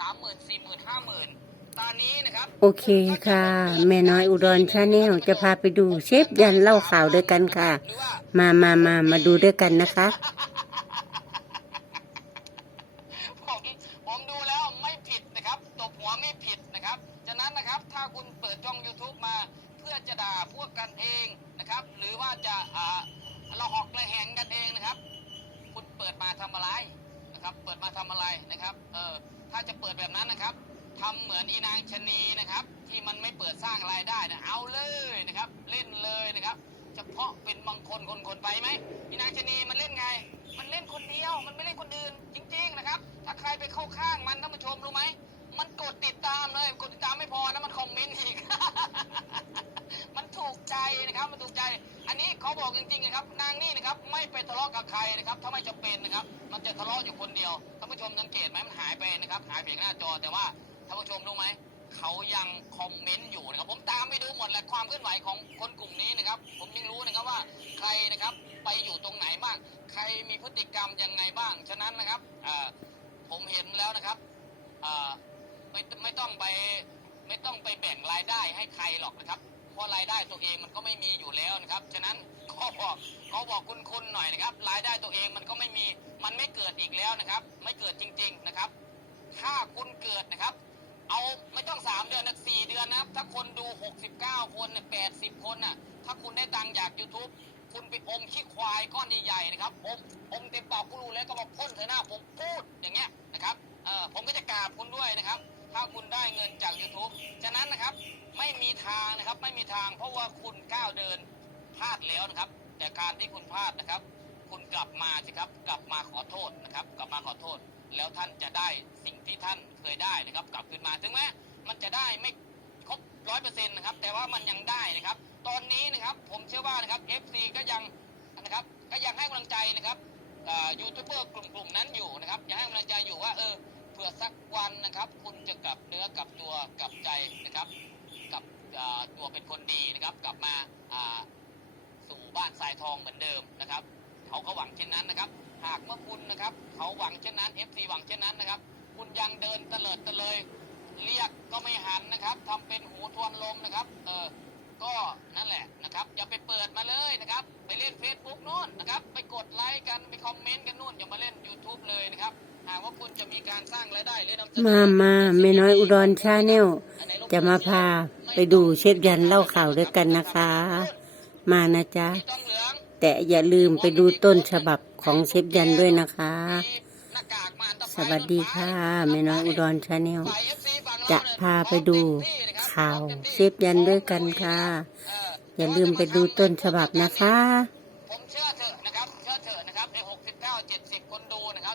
สามหมื่นสี่หมื่นห้าหมื่นตอนนี้นะครับ โอเคค่ะ แม่น้อยอุดรชาแนลจะพาไปดูเชฟยันเล่าข่าวด้วยกันค่ะหรือว่ามามามามาดูด้วยกันนะคะ ผมผมดูแล้วไม่ผิดนะครับตบหัวไม่ผิดนะครับฉะนั้นนะครับถ้าคุณเปิดช่อง YouTube มา เพื่อจะด่าพวกกันเองนะครับ หรือว่าจะอ่าเราหอกระแหงกันเองนะครับ คุณเปิดมาทำอะไรนะครับ เปิดมาทำอะไรนะครับ เออ ถ้าจะเปิดแบบนั้นนะครับทำเหมือนอีนางชะนีนะครับ ที่มันไม่เปิดสร้างรายได้นะเอาเลยนะครับ เล่นเลยนะครับ เฉพาะเป็นบางคนคนคนไปไหมอีนางชะนีมันเล่นไง มันเล่นคนเดียว มันไม่เล่นคนอื่น จริง ๆนะครับ ถ้าใครไปเข้าข้างมันท่านผู้ชมรู้ไหมมันกดติดตามเลยกดติดตามไม่พอนะมันคอมเมนต์อีก มันถูกใจนะครับ มันถูกใจ อันนี้เขาบอกจริงๆนะครับ นางนี่นะครับไม่ไปทะเลาะกับใครนะครับ ถ้าไม่จะเป็นนะครับ มันจะทะเลาะอยู่คนเดียวท่านผู้ชมสังเกตไหมมันหายไปนะครับ หายไปจากหน้าจอแต่ว่าท่านผู้ชมรู้ไหมเขายังคอมเมนต์อยู่นะครับ ผมตามไปดูหมดแหละความเคลื่อนไหวของคนกลุ่มนี้นะครับ ผมยังรู้นะครับว่าใครนะครับไปอยู่ตรงไหนบ้าง ใครมีพฤติกรรมยังไงบ้าง ฉะนั้นนะครับผมเห็นแล้วนะครับไม่ไม่ต้องไปไม่ต้องไปแบ่งรายได้ให้ใครหรอกนะครับ เพราะรายได้ตัวเองมันก็ไม่มีอยู่แล้วนะครับ ฉะนั้นเขอบอกเขอบอกคุณคุณหน่อยนะครับ รายได้ตัวเองมันก็ไม่มี มันไม่เกิดอีกแล้วนะครับ ไม่เกิดจริง ๆนะครับ ถ้าคุณเกิดนะครับ เอาไม่ต้องสามเดือนนะสี่เดือนนะครับ ถ้าคนดูหกสิบเก้าคนเนี่ยแปดสิบคนน่ะ ถ้าคุณได้ตังค์จาก YouTube คุณไปอมขี้ควายก้อนใหญ่ๆนะครับอมอมเต็มปากกูรู้แล้วก็มาพ่นใส่หน้าผมพูดอย่างเงี้ยนะครับเออผมก็จะกราบคุณด้วยนะครับ ถ้าคุณได้เงินจาก YouTube ฉะนั้นนะครับไม่มีทางนะครับไม่มีทาง เพราะว่าคุณก้าวเดินพลาดแล้วนะครับ แต่การที่คุณพลาดนะครับ คุณกลับมาสิครับ กลับมาขอโทษนะครับ กลับมาขอโทษ แล้วท่านจะได้สิ่งที่ท่านเคยได้นะครับ กลับคืนมาถึงแม้มันจะได้ไม่ครบร้อยเปอร์เซ็นต์นะครับ แต่ว่ามันยังได้นะครับ ตอนนี้นะครับผมเชื่อว่านะครับ FC ก็ยังนะครับก็ยังให้กำลังใจนะครับยูทูบเบอร์กลุ่มๆนั้นอยู่นะครับยังให้กำลังใจอยู่ว่าเออ ผื่อสักวันนะครับ คุณจะกลับเนื้อกลับตัวกลับใจนะครับกลับตัวเป็นคนดีนะครับ กลับมาสู่บ้านทรายทองเหมือนเดิมนะครับเขาก็หวังเช่นนั้นนะครับ หากเมื่อคุณนะครับเขาหวังเช่นนั้น FC หวังเช่นนั้นนะครับ คุณยังเดินเตลิดเตะเลยเรียกก็ไม่หันนะครับทำเป็นหูทวนลมนะครับ เออก็นั่นแหละนะครับอย่าไปเปิดมาเลยนะครับ ไปเล่น Facebook นู่นนะครับ ไปกดไลค์กันไปคอมเมนต์กันนู่นอย่ามาเล่น YouTube เลยนะครับากว่าคุณจะมีการสร้างรายได้หรือนำเสนอมามาแม่น้อยอุดรชาแนลจะมาพาไปดูเชฟยันเล่าข่าวด้วยกันนะคะ มานะจ๊ะไม่ต้องเหลืองแต่อย่าลืมไปดูต้นฉบับของเชฟยันด้วยนะคะมีหน้ากากมาอันตรายสวัสดีค่ะแม่น้อยอุดรชาแนลฝ่าย FC ฝั่งเราจะเนี่ยพาไปดูข่าวเชฟยันด้วยกันค่ะเอออย่าลืมไปดูต้นฉบับนะคะ ผมเชื่อเถอะ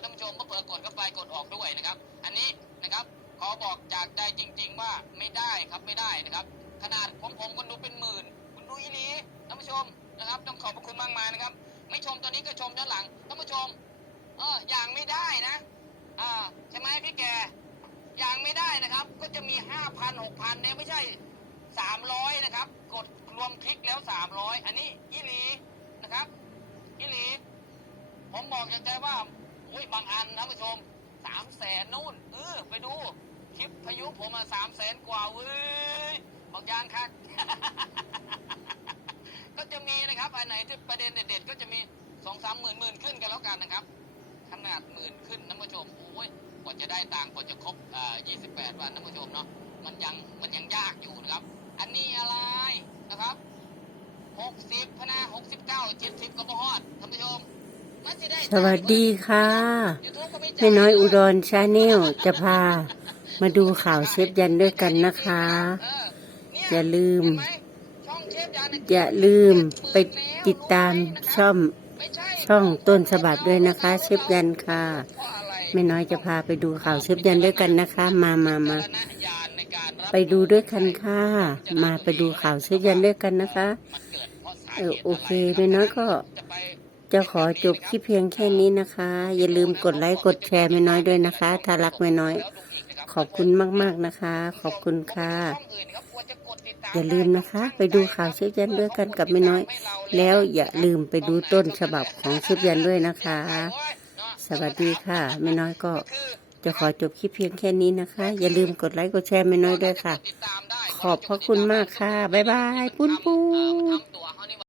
ท่านผู้ชมก็เปิดกดเข้าไปกดออกด้วยนะครับ อันนี้นะครับขอบอกจากใจจริง ๆ ว่าไม่ได้ครับไม่ได้นะครับ ขนาดผมผมคนดูเป็นหมื่นคุณดูอีหลีท่านผู้ชมนะครับ ต้องขอบพระคุณมากมายนะครับ ไม่ชมตอนนี้ก็ชมย้อนหลังท่านผู้ชมเอออย่างไม่ได้นะอ่าใช่ไหมพี่แกอย่างไม่ได้นะครับ ก็จะมีห้าพันหกพันเนี่ยไม่ใช่สามร้อยนะครับ กดรวมคลิกแล้วสามร้อยอันนี้อีหลีนะครับอีหลีผมบอกจากใจว่า อุ้ยบางอันนะผู้ชมสามแสนนู่น เออ ไปดู คลิปพายุผมมาสามแสนกว่าเว้ยบอกยางคักก็จะมีนะครับอันไหนที่ประเด็นเด็ดๆก็จะมีสองสามหมื่นหมื่นขึ้นกันแล้วกันนะครับ ขนาดหมื่นขึ้นนะผู้ชมโอ้ยกว่าจะได้ตังกว่าจะครบอ่า28วันนะผู้ชมเนาะมันยังมันยังยากอยู่นะครับ อันนี้อะไรนะครับ60พนะ69 70ก็บ่ฮอดท่านผู้ชม สวัสดีค่ะแม่น้อยอุดรชาแนลจะพามาดูข่าวเชฟยันด้วยกันนะคะ อย่าลืม อย่าลืมไปติดตามช่องช่องต้นฉบับด้วยนะคะ เชฟยันค่ะแม่น้อยจะพาไปดูข่าวเชฟยันด้วยกันนะคะ มามามาไปดูด้วยกันค่ะ มาไปดูข่าวเชฟยันด้วยกันนะคะเออโอเคแม่น้อยก็ จะขอจบคลิปเพียงแค่นี้นะคะ อย่าลืมกดไลค์กดแชร์แม่น้อยด้วยนะคะ ถ้ารักแม่น้อย ขอบคุณมากๆนะคะ ขอบคุณค่ะ อย่าลืมนะคะ ไปดูข่าวเชฟยันด้วยกันกับแม่น้อย แล้วอย่าลืมไปดูต้นฉบับของเชฟยันด้วยนะคะ สวัสดีค่ะแม่น้อยก็จะขอจบคลิปเพียงแค่นี้นะคะ อย่าลืมกดไลค์กดแชร์แม่น้อยด้วยค่ะ ขอบพระคุณมากค่ะ บ๊ายบาย ปุ้นปุ้น